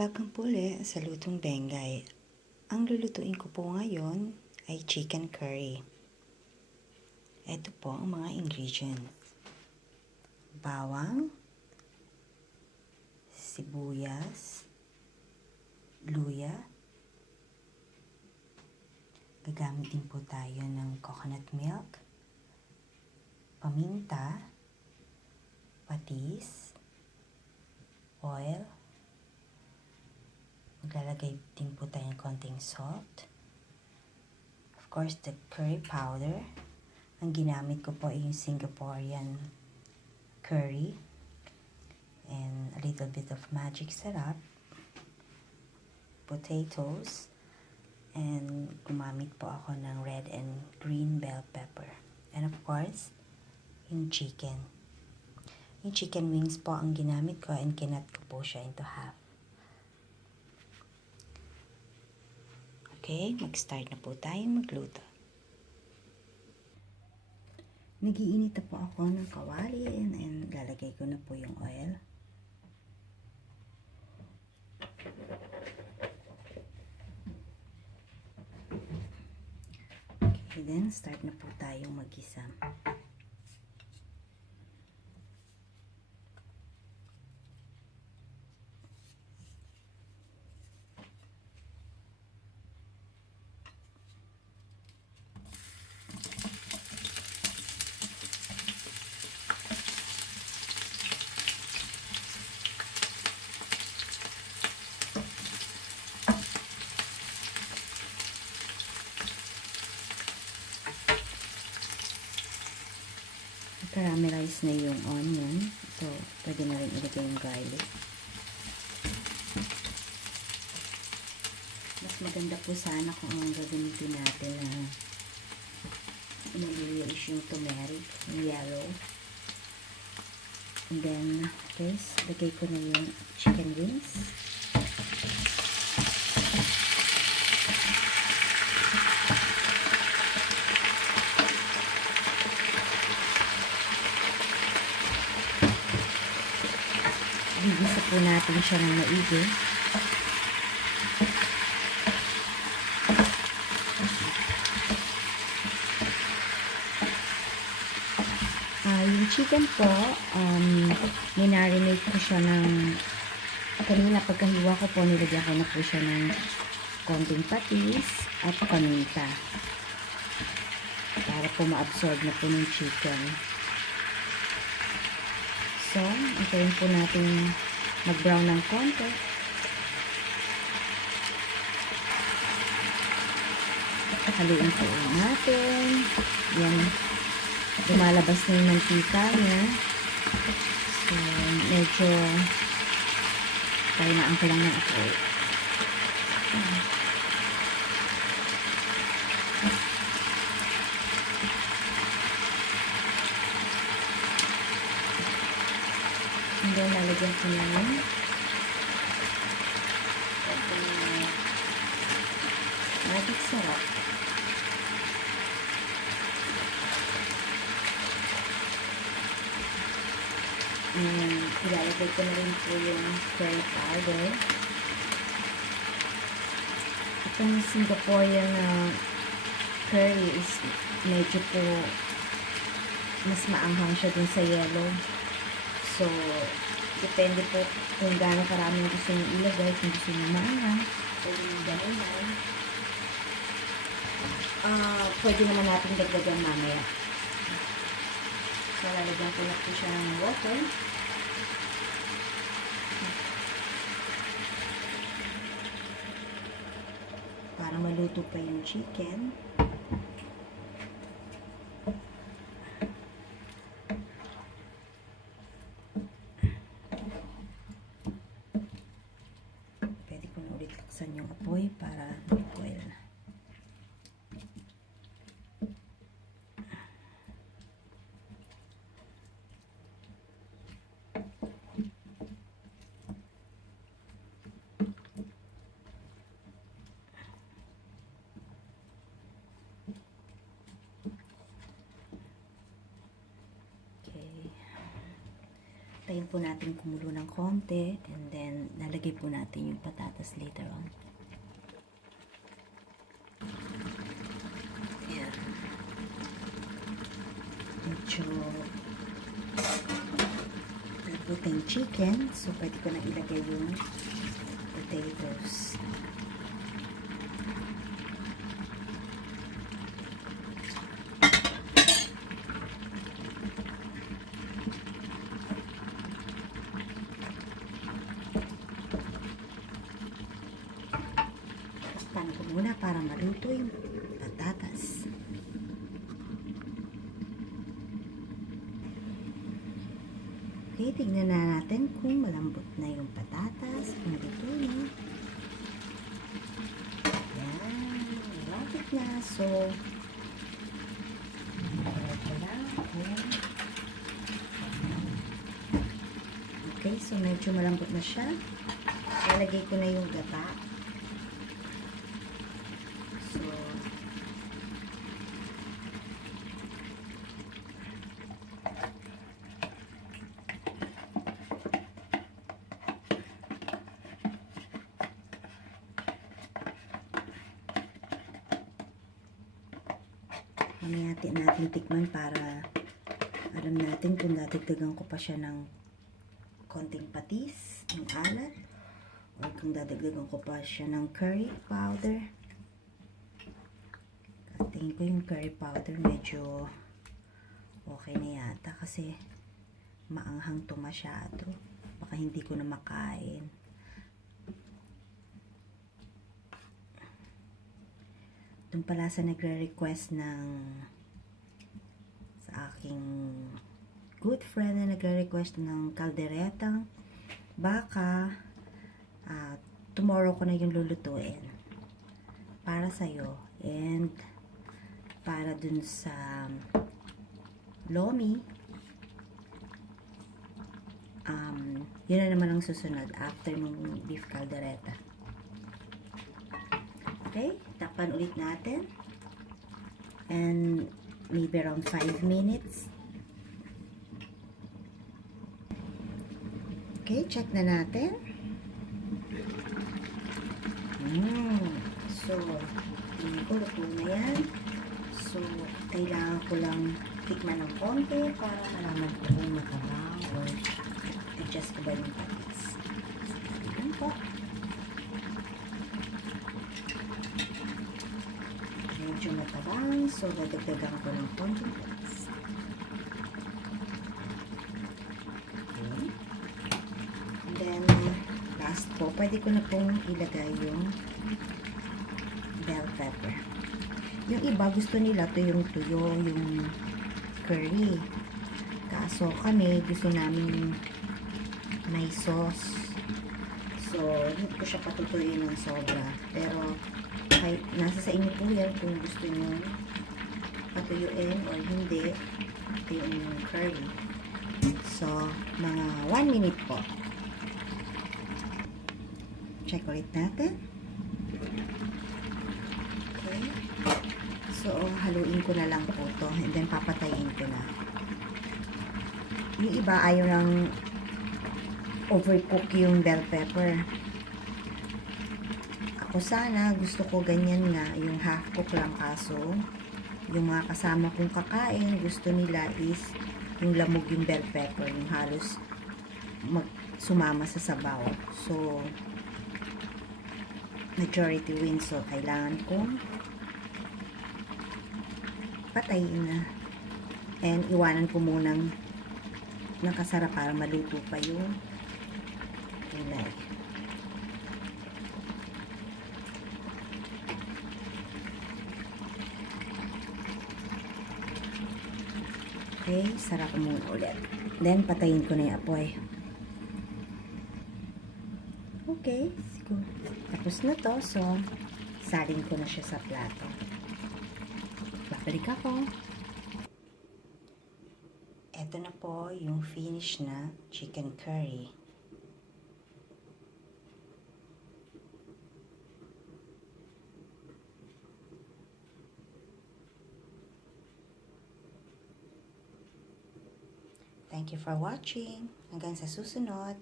Welcome po ulit sa Lutong Benggay. Ang lulutuin ko po ngayon ay chicken curry. Ito po ang mga ingredients. Bawang, sibuyas, luya. Gagamit din po tayo ng coconut milk, paminta, patis, oil. Maglalagay din po tayo ng konting salt. Of course, the curry powder. Ang ginamit ko po ay yung Singaporean curry. And a little bit of magic syrup. Potatoes. And gumamit po ako ng red and green bell pepper. And of course, yung chicken. Yung chicken wings po ang ginamit ko and kinat ko po siya into half. Okay, mag-start na po tayong magluto. Nagiinit na po ako ng kawali and lalagay ko na po yung oil. Okay, then start na po tayong mag-isa. Caramelize na yung onion. So, pwede na rin ilagay yung garlic. Mas maganda po sana kung ang gagamitin natin na inaliliya is yung turmeric, yung yellow. And then, guys, lagay ko na yung chicken wings. Gigisa po natin siya ng maigi. Yung chicken po, minarinate ko siya ng kanina pagkahiwa ko po, nilagyan ko na po siya ng konting patis at paminta para po ma-absorb na po ng chicken. So, antayin po natin mag-brown ng konti. Haluin po natin. Yan. Lumalabas na yung mantika niya. So, medyo painaan ko lang ng apoy. And then, lalagyan ko na yun. Magic syrup. And ilalagay ko na rin po yung curry powder. Itong Singaporean curry is medyo po mas maanghang siya dun sa yellow. So, depende po kung gaano karami gusto nyo ilagay. Kung gusto nyo maanghang, pwede nyo damihan. Pwede naman natin dagdagan mamaya. So, lalagyan ko na po siya ng water. Para maluto pa yung chicken. Pwede ko na ulit laksan yung apoy para mag-boil na. Tayin po natin kumulo ng konti, and then lalagay po natin yung patatas later on. Ayan. Medyo puting chicken, so pwede ko na ilagay yung potatoes. Takpan ko muna para maluto yung patatas. Okay, tignan na natin kung malambot na yung patatas, kung luto na. Yan, malapit na. So, okay, so medyo malambot na siya. Lalagay ko na yung gata. So, mamaya natin tikman para alam natin kung dadagdagan ko pa siya ng konting patis, ng alat, o kung dadagdagan ko pa siya ng curry powder. Tingin ko yung curry powder medyo okay na yata kasi maanghang to masyado. Baka hindi ko na makain. Doon pala sa nagre-request sa aking good friend na nagre-request ng kalderetang baka, tomorrow ko na yung lulutuin para sa'yo and para dun sa lomi. Yun na naman ang susunod after ng beef caldereta. Okay, tapan ulit natin. And maybe around 5 minutes. Okay, check na natin. So, tingin ko luto na yan. So, kailangan ko lang tikman ng konti para malaman ko kung matabang or adjust ko ba yung patis. Tingnan po. Medyo matabang, so dadagdagan ko ng konting patis. Okay. And then, last po, pwede ko na pong ilagay yung bell pepper. Yung iba, gusto nila yung tuyo, yung curry. Kaso kami, gusto namin may sauce. So, hindi ko siya patutuyin ng sobra. Pero, kahit nasa sa inyo po yan kung gusto nyo patuyuin or hindi. Ito yung curry. So, mga 1 minute po. Check ulit natin. Okay. So, haluin ko na lang po to and then papatayin ko na. Yung iba ayaw lang overcook yung bell pepper. Ako sana, gusto ko ganyan nga, yung half cook lang, kaso yung mga kasama kong kakain, gusto nila is yung lamog yung bell pepper, yung halos sumama sa sabaw. So, majority wins, so kailangan kong patayin na. And iwanan ko munang nakasarap para maluto pa yung gulay. Okay, sarap muna ulit. Then, patayin ko na yung apoy. Okay, siguro. Tapos na to. So, salin ko na siya sa plato. Babalik ako. Ito na po yung finish na chicken curry. Thank you for watching. Hanggang sa susunod.